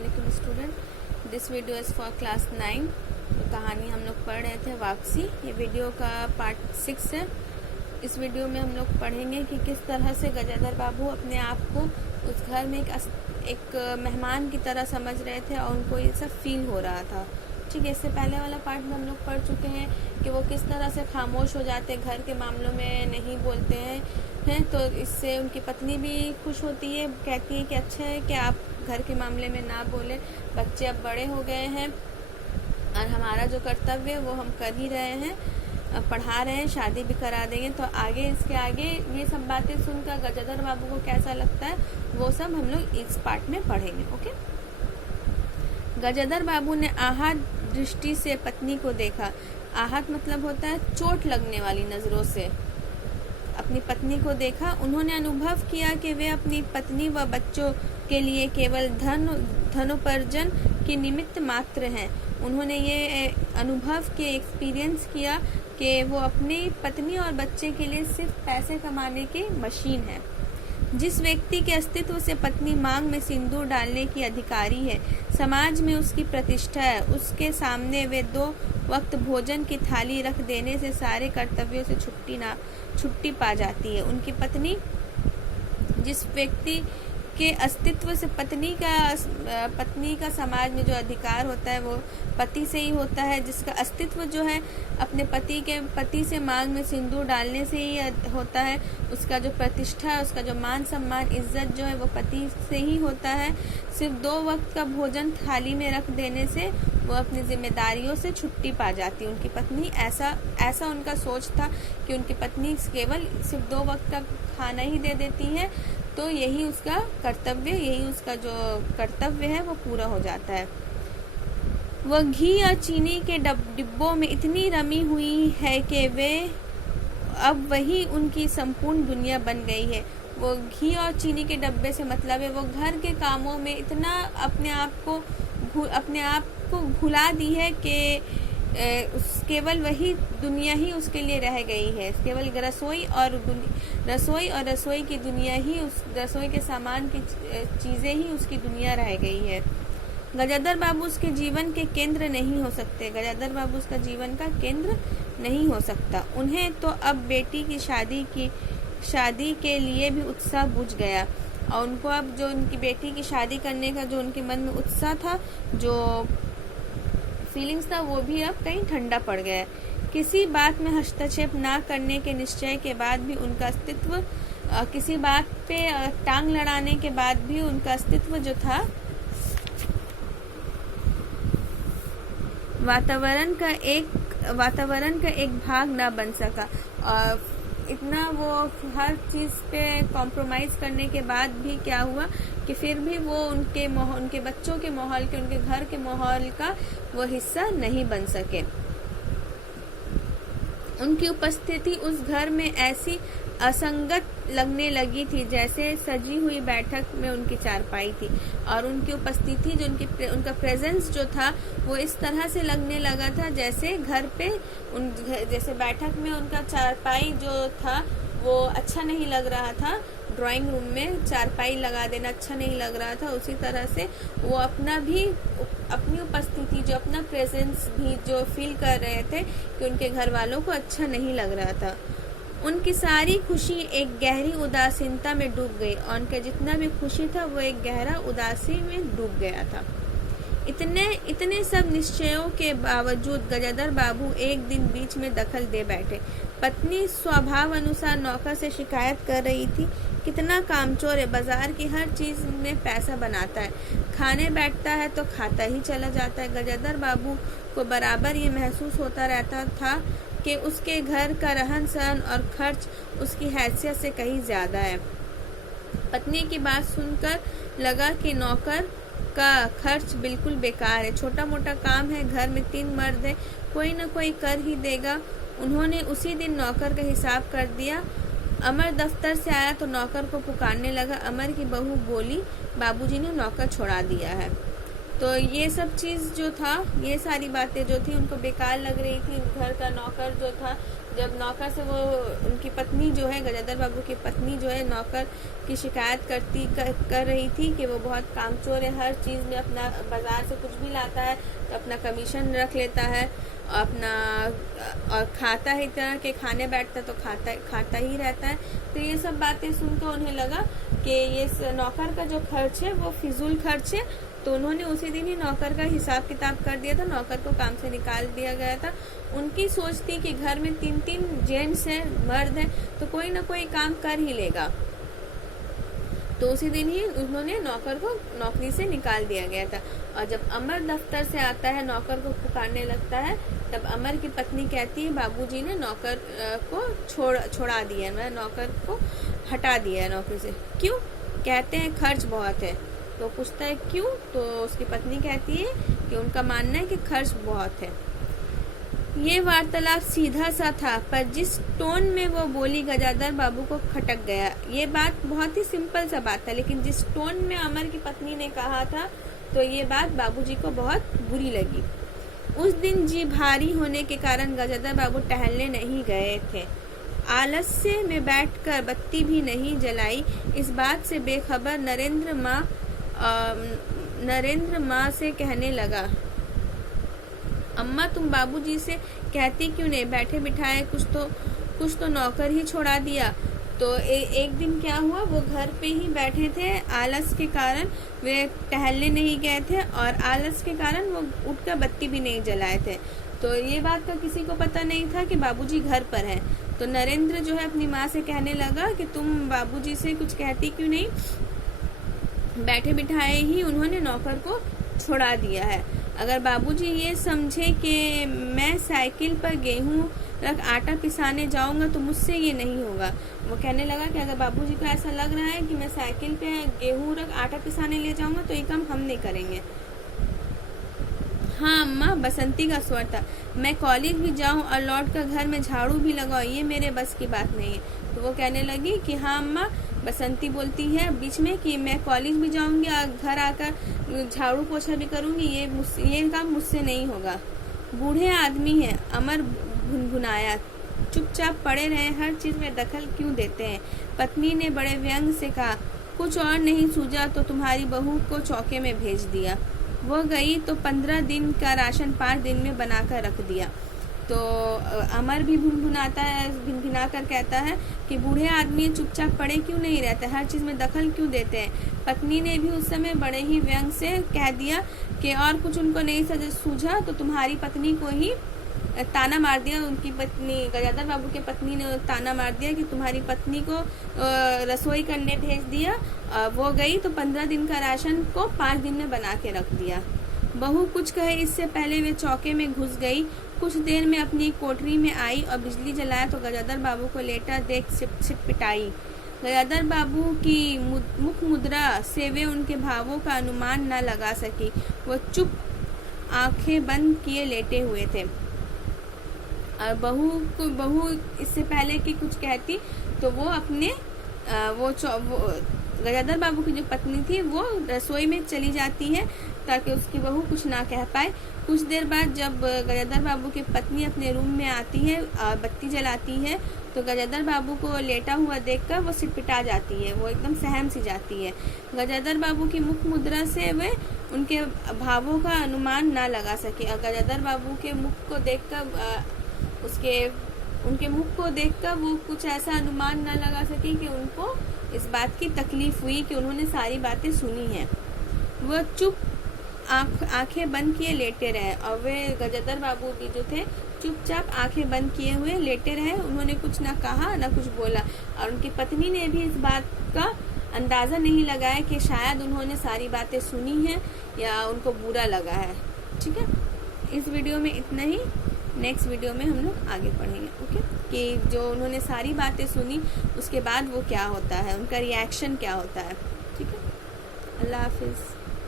अस्सलामुअलैकुम student. This video is for class 9। कहानी हम लोग पढ़ रहे थे वापसी। ये वीडियो का पार्ट 6 है। इस वीडियो में हम लोग पढ़ेंगे कि किस तरह से गजाधर बाबू अपने आप को उस घर में एक मेहमान की तरह समझ रहे थे और उनको ये सब फील हो रहा था। ठीक है, इससे पहले वाला पार्ट में हम लोग पढ़ चुके हैं कि वो किस तरह से खामोश हो जाते, घर के मामलों में नहीं बोलते हैं। तो इससे उनकी पत्नी भी खुश होती है, कहती है कि अच्छा है कि आप घर के मामले में ना बोले, बच्चे अब बड़े हो गए हैं और हमारा जो कर्तव्य है वो हम कर ही रहे हैं, पढ़ा रहे हैं, शादी भी करा देंगे। तो आगे इसके आगे ये सब बातें सुनकर गजाधर बाबू को कैसा लगता है वो सब हम लोग इस पार्ट में पढ़ेंगे। ओके। गजाधर बाबू ने आहत दृष्टि से पत्नी को देखा। आहत मतलब होता है चोट लगने वाली नजरों से अपनी पत्नी को देखा। उन्होंने अनुभव किया कि वे अपनी पत्नी व बच्चों के लिए केवल धनोपार्जन की निमित्त मात्र हैं। उन्होंने ये अनुभव के एक्सपीरियंस किया कि वो अपनी पत्नी और बच्चे के लिए सिर्फ पैसे कमाने की मशीन है। जिस व्यक्ति के अस्तित्व से पत्नी मांग में सिंदूर डालने की अधिकारी है, समाज में उसकी प्रतिष्ठा है, उसके सामने वे 2 वक्त भोजन की थाली रख देने से सारे कर्तव्यों से छुट्टी पा जाती है। उनकी पत्नी, जिस व्यक्ति के अस्तित्व से पत्नी का समाज में जो अधिकार होता है वो पति से ही होता है, जिसका अस्तित्व जो है अपने पति से मांग में सिंदूर डालने से ही होता है, उसका जो प्रतिष्ठा है, उसका जो मान सम्मान इज्जत जो है वो पति से ही होता है। सिर्फ 2 वक्त का भोजन थाली में रख देने से वो अपनी जिम्मेदारियों से छुट्टी पा जाती है। उनकी पत्नी ऐसा उनका सोच था कि उनकी पत्नी केवल सिर्फ 2 वक्त का खाना ही दे देती है, तो यही उसका कर्तव्य है वो पूरा हो जाता है। वह घी और चीनी के डिब्बों में इतनी रमी हुई है कि अब वही उनकी संपूर्ण दुनिया बन गई है। वो घी और चीनी के डब्बे से मतलब है वो घर के कामों में इतना अपने आप को भुला दी है कि केवल वही दुनिया ही उसके लिए रह गई है। केवल रसोई और रसोई की दुनिया ही, उस रसोई के सामान की चीज़ें ही उसकी दुनिया रह गई है। गजाधर बाबू उसके जीवन के केंद्र नहीं हो सकते। गजाधर बाबू उसका जीवन का केंद्र नहीं हो सकता। उन्हें तो अब बेटी की शादी के लिए भी उत्साह बुझ गया और उनको अब जो उनकी बेटी की शादी करने का जो उनके मन में उत्साह था, जो फीलिंग्स था, वो भी अब कहीं ठंडा पड़ गया। किसी बात में हस्तक्षेप ना करने के निश्चय के बाद भी उनका अस्तित्व, किसी बात पे टांग लड़ाने के बाद भी उनका अस्तित्व जो था वातावरण का एक भाग ना बन सका। और इतना वो हर चीज़ पे कॉम्प्रोमाइज़ करने के बाद भी क्या हुआ कि फिर भी वो उनके बच्चों के माहौल के, उनके घर के माहौल का वो हिस्सा नहीं बन सके। उनकी उपस्थिति उस घर में ऐसी असंगत लगने लगी थी जैसे सजी हुई बैठक में उनकी चारपाई थी, और उनकी उपस्थिति जो उनका प्रेजेंस जो था वो इस तरह से लगने लगा था जैसे घर पे जैसे बैठक में उनका चारपाई जो था वो अच्छा नहीं लग रहा था। ड्राइंग रूम में चारपाई लगा देना अच्छा नहीं लग रहा था, उसी तरह से वो अपनी उपस्थिति जो अपना प्रेजेंस भी जो फील कर रहे थे कि उनके घर वालों को अच्छा नहीं लग रहा था। उनकी सारी खुशी एक गहरी उदासीनता में डूब गई और उनका जितना भी खुशी था वो एक गहरा उदासी में डूब गया था। इतने सब निश्चयों के बावजूद गजाधर बाबू एक दिन बीच में दखल दे बैठे। पत्नी स्वभाव अनुसार नौकर से शिकायत कर रही थी, कितना कामचोर है, बाजार की हर चीज में पैसा बनाता है, खाने बैठता है तो खाता ही चला जाता है। गजाधर बाबू को बराबर ये महसूस होता रहता था कि उसके घर का रहन सहन और खर्च उसकी हैसियत से कहीं ज्यादा है। पत्नी की बात सुनकर लगा कि नौकर का खर्च बिल्कुल बेकार है, छोटा मोटा काम है, घर में 3 मर्द है, कोई न कोई कर ही देगा। उन्होंने उसी दिन नौकर का हिसाब कर दिया। अमर दफ्तर से आया तो नौकर को पुकारने लगा। अमर की बहू बोली, बाबूजी ने नौकर छोड़ा दिया है। तो ये सब चीज़ जो था, ये सारी बातें जो थी उनको बेकार लग रही थी। घर का नौकर जो था, जब नौकर से वो उनकी पत्नी जो है, गजाधर बाबू की पत्नी जो है, नौकर की शिकायत कर रही थी कि वो बहुत कामचोर है, हर चीज़ में अपना बाज़ार से कुछ भी लाता है तो अपना कमीशन रख लेता है, अपना और खाता है, इतना के खाने बैठता तो खाता ही रहता है। तो ये सब बातें सुनकर उन्हें लगा कि ये नौकर का जो खर्च है वो फिजूल खर्च है। तो उन्होंने उसी दिन ही नौकर का हिसाब किताब कर दिया था, नौकर को काम से निकाल दिया गया था। उनकी सोच थी कि घर में 3 जेंट्स हैं, मर्द हैं, तो कोई ना कोई काम कर ही लेगा। तो उसी दिन ही उन्होंने नौकर को नौकरी से निकाल दिया गया था। और जब अमर दफ्तर से आता है, नौकर को पुकारने लगता है, तब अमर की पत्नी कहती है बाबूजी ने नौकर को छोड़ा दिया, मतलब नौकर को हटा दिया है नौकरी से। क्यों? कहते हैं खर्च बहुत है। तो पूछता है क्यों? तो उसकी पत्नी कहती है कि उनका मानना है कि खर्च बहुत है। ये वार्तालाप सीधा सा था, पर जिस टोन में वो बोली गजाधर बाबू को खटक गया। ये बात बहुत ही सिंपल सा बात था, लेकिन जिस टोन में अमर की पत्नी ने कहा था, तो ये बात बाबूजी को बहुत बुरी लगी। उस दिन जी भारी होने के कारण गजाधर बाबू टहलने नहीं गए थे। आलस्य में बैठकर बत्ती भी नहीं जलाई। इस बात से बेखबर नरेंद्र माँ से कहने लगा, अम्मा तुम बाबूजी से कहती क्यों नहीं, बैठे बिठाए कुछ तो नौकर ही छोड़ा दिया। तो एक दिन क्या हुआ, वो घर पे ही बैठे थे, आलस के कारण वे टहलने नहीं गए थे और आलस के कारण वो उठकर बत्ती भी नहीं जलाए थे। तो ये बात का किसी को पता नहीं था कि बाबूजी घर पर हैं। तो नरेंद्र जो है अपनी माँ से कहने लगा कि तुम बाबूजी से कुछ कहती क्यों नहीं, बैठे बिठाए ही उन्होंने नौकर को छोड़ा दिया है। अगर बाबूजी ये समझे कि मैं साइकिल पर गेहूं रख आटा पिसाने जाऊंगा तो मुझसे ये नहीं होगा। वो कहने लगा कि अगर बाबूजी को ऐसा लग रहा है कि मैं साइकिल पे गेहूं रख आटा पिसाने ले जाऊंगा तो ये काम हम नहीं करेंगे। हाँ अम्मा, बसंती का स्वर था, मैं कॉलेज भी जाऊं और लौट कर घर में झाड़ू भी लगाऊं, ये मेरे बस की बात नहीं है। तो वो कहने लगी कि हाँ अम्मा, बसंती बोलती है बीच में कि मैं कॉलेज भी जाऊंगी और घर आकर झाड़ू पोछा भी करूंगी, ये काम मुझसे नहीं होगा। बूढ़े आदमी हैं, अमर भुनभुनाया, चुपचाप पड़े रहे, हर चीज में दखल क्यों देते हैं। पत्नी ने बड़े व्यंग से कहा, कुछ और नहीं सूझा तो तुम्हारी बहू को चौके में भेज दिया। वो गई तो 15 दिन का राशन 5 दिन में बनाकर रख दिया। तो अमर भी भिनभिना कर कहता है कि बूढ़े आदमी चुपचाप पड़े क्यों नहीं रहते, हर चीज़ में दखल क्यों देते हैं। पत्नी ने भी उस समय बड़े ही व्यंग से कह दिया कि और कुछ उनको नहीं सूझा तो तुम्हारी पत्नी को ही ताना मार दिया। उनकी पत्नी, गजाधर बाबू की पत्नी ने ताना मार दिया कि तुम्हारी पत्नी को रसोई करने भेज दिया। वो गई तो 15 दिन का राशन को 5 दिन में बना के रख दिया। बहू कुछ कहे इससे पहले वे चौके में घुस गई। कुछ देर में अपनी कोठरी में आई और बिजली जलाया तो गजाधर बाबू को लेटा देख सिटपिटाई। गजाधर बाबू की मुख मुद्रा से वे उनके भावों का अनुमान न लगा सकी। वो चुप आंखें बंद किए लेटे हुए थे। और बहू इससे पहले कि कुछ कहती तो वो अपने गजाधर बाबू की जो पत्नी थी वो रसोई में चली जाती है ताकि उसकी बहू कुछ ना कह पाए। कुछ देर बाद जब गजाधर बाबू की पत्नी अपने रूम में आती है और बत्ती जलाती है तो गजाधर बाबू को लेटा हुआ देखकर वो सिटपिटा जाती है, वो एकदम सहम सी जाती है। गजाधर बाबू की मुख मुद्रा से वे उनके भावों का अनुमान ना लगा सके और गजाधर बाबू के मुख को देखकर उनके मुख को देखकर वो कुछ ऐसा अनुमान न लगा सकी कि उनको इस बात की तकलीफ हुई कि उन्होंने सारी बातें सुनी हैं। वह चुप आंखें बंद किए लेटे रहे और वे गजाधर बाबू भी जो थे चुपचाप आंखें बंद किए हुए लेटे रहे। उन्होंने कुछ ना कहा ना कुछ बोला और उनकी पत्नी ने भी इस बात का अंदाज़ा नहीं लगाया कि शायद उन्होंने सारी बातें सुनी हैं या उनको बुरा लगा है। ठीक है, इस वीडियो में इतना ही। नेक्स्ट वीडियो में हम लोग आगे पढ़ेंगे, ओके, कि जो उन्होंने सारी बातें सुनी उसके बाद वो क्या होता है, उनका रिएक्शन क्या होता है। ठीक है, अल्लाह हाफिज़।